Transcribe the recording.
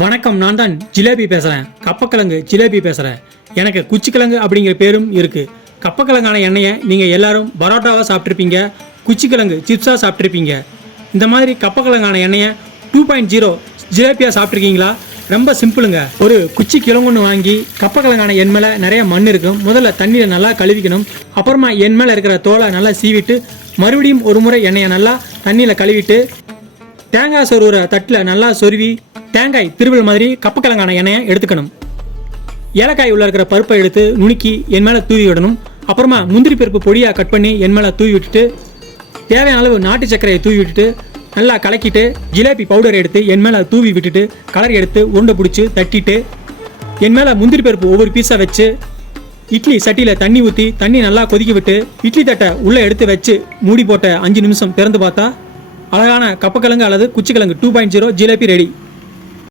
வணக்கம், நான் தான் ஜிலேபி பேசுகிறேன். கப்பக்கிழங்கு ஜிலேபி பேசுகிறேன். எனக்கு குச்சிக்கிழங்கு அப்படிங்கிற பேரும் இருக்குது. கப்பக்கிழங்கான எண்ணெயை நீங்கள் எல்லாரும் பரோட்டாவாக சாப்பிட்ருப்பீங்க, குச்சிக்கிழங்கு சிப்ஸாக சாப்பிட்ருப்பீங்க. இந்த மாதிரி கப்பக்கிழங்கான எண்ணெயை 2.0 ஜிலேபியாக சாப்பிட்ருக்கீங்களா? ரொம்ப சிம்பிளுங்க. ஒரு குச்சி கிழங்குன்னு வாங்கி கப்பக்கிழங்கான என் மேலே நிறைய மண் இருக்கும். முதல்ல தண்ணியில் நல்லா கழுவிக்கணும். அப்புறமா என் மேலே இருக்கிற தோலை நல்லா சீவிட்டு மறுபடியும் ஒரு முறை எண்ணெயை நல்லா தண்ணியில் கழுவிட்டு தேங்காய் சொருகிற தட்டில் நல்லா சொருவி தேங்காய் திருவள் மாதிரி கப்பக்கிழங்கான எண்ணெயை எடுத்துக்கணும். ஏலக்காய் உள்ள இருக்கிற பருப்பை எடுத்து நுணுக்கி என் மேலே தூவி விடணும். அப்புறமா முந்திரி பருப்பு பொடியாக கட் பண்ணி என் மேலே தூவி விட்டுட்டு தேவையான அளவு நாட்டு சர்க்கரையை தூவி விட்டுட்டு நல்லா கலக்கிட்டு ஜிலேபி பவுடரை எடுத்து என் மேலே தூவி விட்டுட்டு கலர் எடுத்து உருண்டை பிடிச்சி தட்டிட்டு என் மேலே முந்திரி பருப்பு ஒவ்வொரு பீஸாக வச்சு இட்லி சட்டியில் தண்ணி ஊற்றி தண்ணி நல்லா கொதிக்க விட்டு இட்லி தட்டை உள்ளே எடுத்து வச்சு மூடி போட்ட 5 நிமிஷம் திறந்து பார்த்தா அழகான கப்பக்கிழங்கு அல்லது குச்சிக்கிழங்கு 2.0 ஜிலேபி ரெடி.